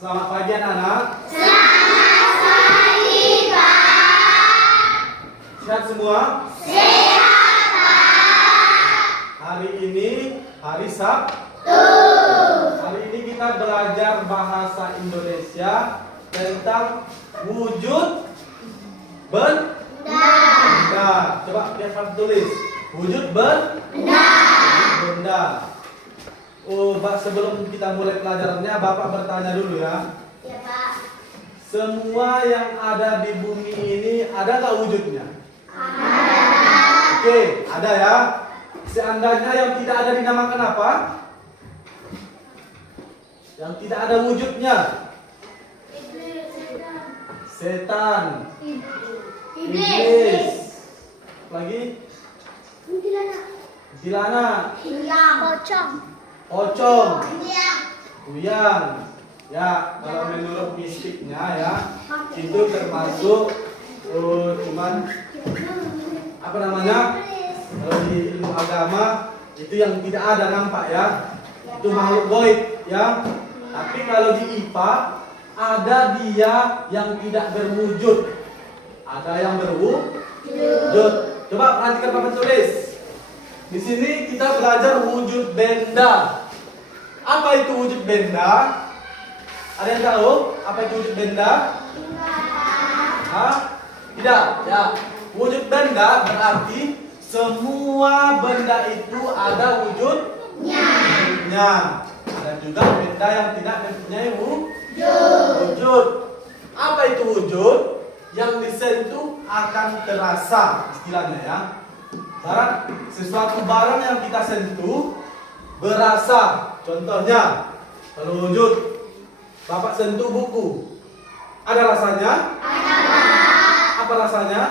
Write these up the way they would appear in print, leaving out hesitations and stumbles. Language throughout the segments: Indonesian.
Selamat pagi anak-anak. Selamat pagi, Pak. Sehat semua? Sehat, Pak. Hari ini hari Sabtu. Hari ini kita belajar bahasa Indonesia tentang wujud benda. Coba lihat tulis. Wujud benda. Oh, sebelum kita mulai pelajarannya, Bapak bertanya dulu ya. Ya, Pak. Semua yang ada di bumi ini ada nggak wujudnya? Ada. Oke, ada ya. Seandainya yang tidak ada dinamakan apa? Yang tidak ada wujudnya? Setan. Iblis. Lagi? Kuntilanak. Pocong. Kuyang. Ya, kalau menurut mistiknya ya, itu termasuk cuman apa namanya? Kalau di ilmu agama itu yang tidak ada nampak ya. Itu makhluk gaib ya. Tapi kalau di IPA ada dia yang tidak berwujud. Ada yang berwujud. Coba perhatikan Bapak tulis. Di sini kita belajar wujud benda. Apa itu wujud benda? Ada yang tahu apa itu wujud benda? Hah? Tidak. Ya. Wujud benda berarti semua benda itu ada wujudnya. Ada juga benda yang tidak mempunyai wujud. Apa itu wujud? Yang disentuh akan terasa, istilahnya ya. Sesuatu barang yang kita sentuh berasa. Contohnya, kalau wujud, Bapak sentuh buku, ada rasanya? Ada. Apa rasanya?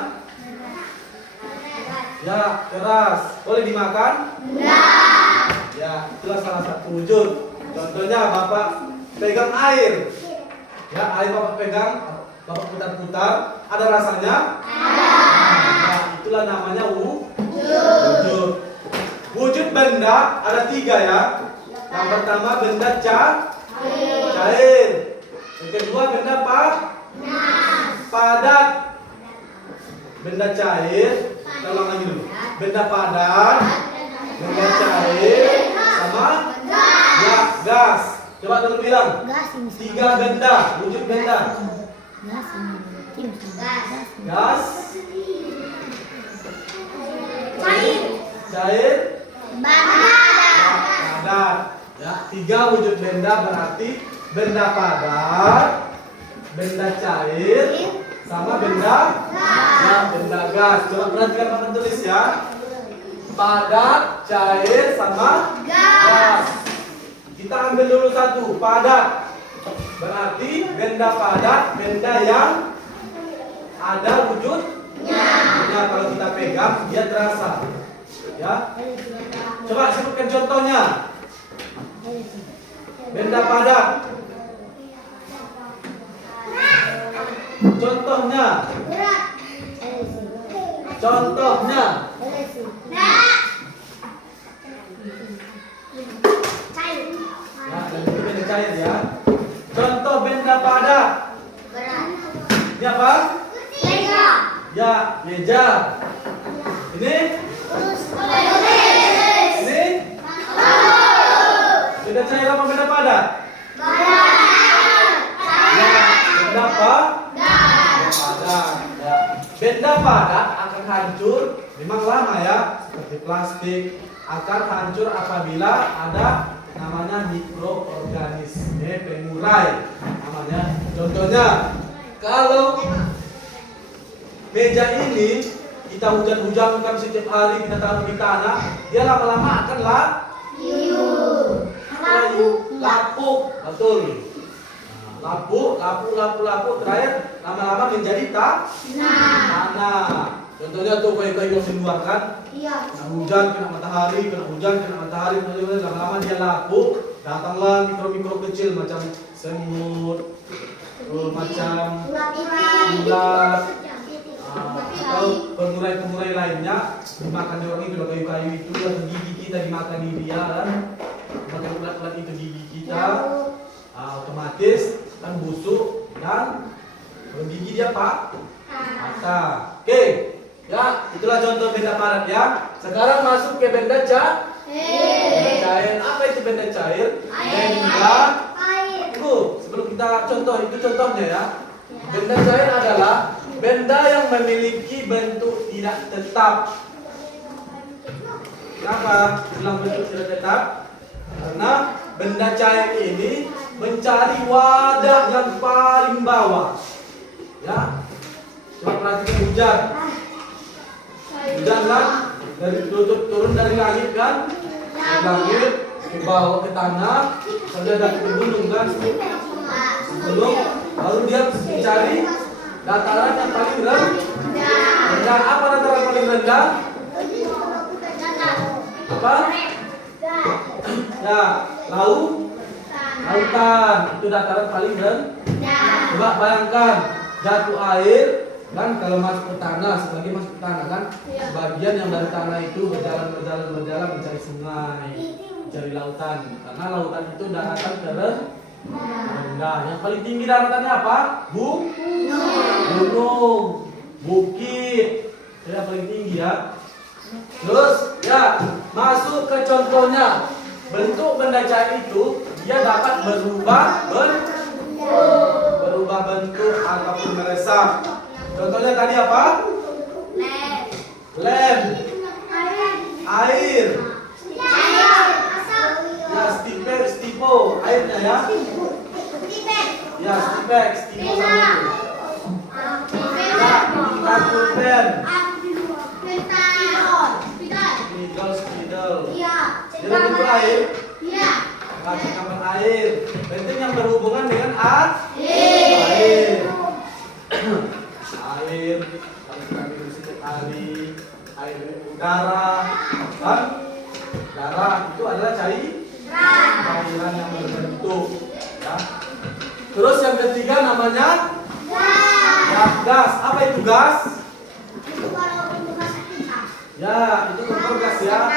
Ya, keras. Boleh dimakan? Enggak. Ya, itulah salah satu wujud. Contohnya Bapak pegang air. Ya, air Bapak pegang, Bapak putar-putar, ada rasanya? Ada. Nah, itulah namanya wujud. Wujud benda ada 3 ya. Yang pertama benda cair. Yang kedua benda padat. Benda cair, kita ulang lagi dulu. Benda padat, benda cair, sama gas. Coba dulu bilang. 3 benda, wujud benda. Gas, cair, padat. Ya, 3 wujud benda berarti benda padat, benda cair, sama benda gas. Coba perhatikan Bapak tulis ya. Padat, cair, sama gas. Kita ambil dulu satu, padat. Berarti benda padat, benda yang ada wujudnya. Kalau kita pegang, dia terasa. Ya. Coba sebutkan contohnya. Benda padat. Contohnya. Ya, dan itu benda cair ya. Contoh benda padat. Ini apa? Ya, meja. Ini? Ini? Benda cair apa benda padat? Ya, benda apa? Padat. Ya. Benda padat akan hancur memang lama ya, seperti plastik akan hancur apabila ada namanya mikroorganisme pengurai namanya. Contohnya, kalau meja ini kita hujan-hujankan setiap hari, kita taruh di tanah, dia lama-lama akan lapuk. Betul. Lapuk, terakhir lama-lama menjadi tanah. Contohnya tuh kayu-kayu yang di luar kan, kena hujan, kena matahari, lama-lama dia lapuk. Datanglah mikro-mikro kecil macam semut, macam ulat, atau pengurai-pengurai lainnya dimakan orang itu. Kayu-kayu itu atau gigi kita dimakan dia kan, makan ulat-ulat itu gigi kita, otomatis kan busuk dan bergigi dia Pak. Mata. Oke. Ya, itulah contoh benda padat ya. Sekarang masuk ke benda cair. Apa itu benda cair? Benda itu sebelum kita contoh itu contohnya ya. Benda cair adalah benda yang memiliki bentuk tidak tetap. Kenapa bilang bentuk tidak tetap? Karena benda cair ini mencari wadah yang paling bawah. Ya, coba perhatikan hujan. Hujan kan dari turun dari langit kan, dari langit ke bawah ke tanah, sampai ada ke gunung kan, sebelum baru dia mencari dataran yang paling rendah. Apa dataran paling rendah? Apa? Ya, lautan itu dataran paling rendah. Coba bayangkan jatuh air kan, kalau masuk ke tanah, sebagai masuk ke tanah kan, sebagian yang dari tanah itu berjalan mencari sungai, mencari lautan, karena lautan itu daratan terendah. Yang paling tinggi daratannya apa? Gunung, bukit, itu yang paling tinggi ya. Terus ya, masuk ke contohnya. Bentuk benda cair itu dia dapat berubah bentuk ataupun meresap. Contohnya tadi apa? Lem, air, ya stipo, airnya ya. Ya stipek, stipo sama itu. Ya, ikan pulpen. Spidol. Jadi bentuk air. Kamar air. Bentuk yang berhubungan dengan air. Air, kalau kami bersihin air udara, kan? Darah itu adalah cairan yang berbentuk. Ya. Terus yang ketiga namanya gas. Apa itu gas? Ya, itu kompor gas ya.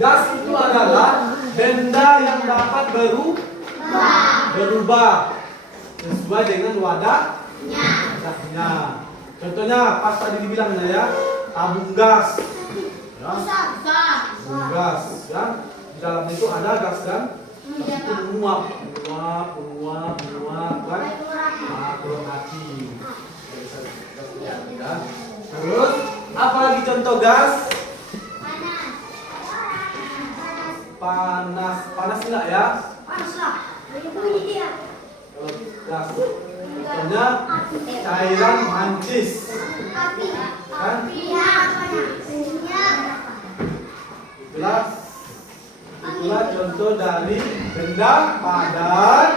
Gas itu adalah benda yang dapat berubah sesuai dengan wadahnya. Contohnya pas tadi dibilangnya ya, tabung gas. Ya. Tabung gas ya. Di dalam itu ada gas kan? Itu menguap kan? Belum mati. Ya. Terus apa lagi contoh gas? Panas enggak ya? Kalau gas contohnya cairan mancis kan? Itulah contoh dari benda padat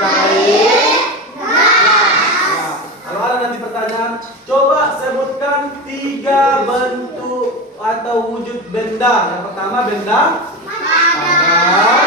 cair. Kalau ada nanti pertanyaan, coba sebutkan 3 bentuk atau wujud benda. Yang pertama benda padat,